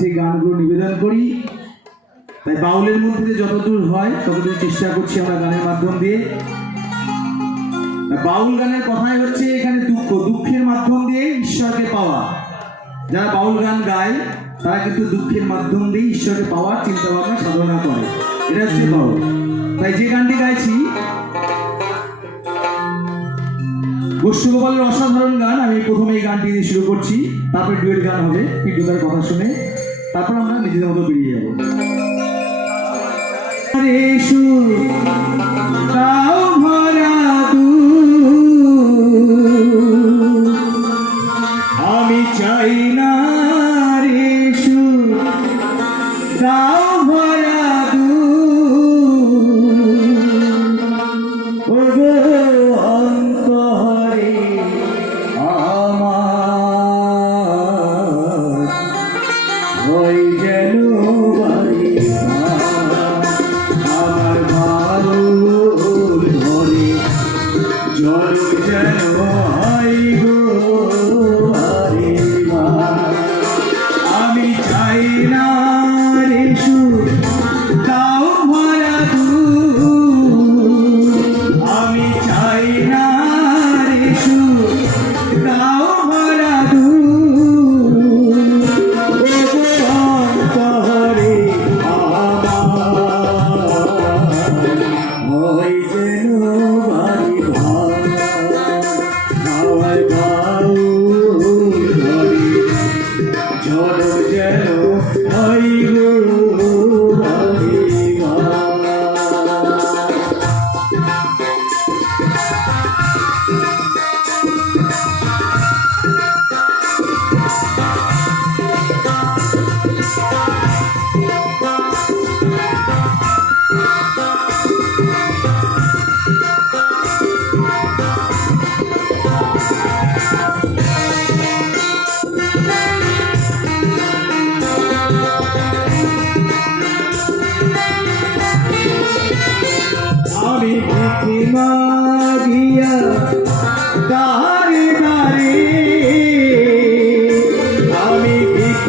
সেই গানগুলো নিবেদন করি। তাই বাউলের মধ্যে যতদূর হয়, ততদূর চেষ্টা করছি আমরা গানের মাধ্যম দিয়ে। বাউল গানের কথাই হচ্ছে এখানে দুঃখ। দুঃখের মাধ্যম দিয়ে ঈশ্বরকে পাওয়া। যারা বাউল গান গায়, তারা কিন্তু দুঃখের মাধ্যম দিয়ে ঈশ্বরকে পাওয়ার চিন্তা ভাবনা সাধনা করে। এটা হচ্ছে বাউল। তাই যে গানটি গাইছি গোষ্ঠগোপালের অসাধারণ গান। আমি প্রথমে এই গানটি দিয়ে শুরু করছি। তারপরে ডুয়েট গান হবে। তার কথা শুনে তারপর আমরা নিজেদের মতো বেরিয়ে যাব। জল যেন হয় গো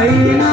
అయినా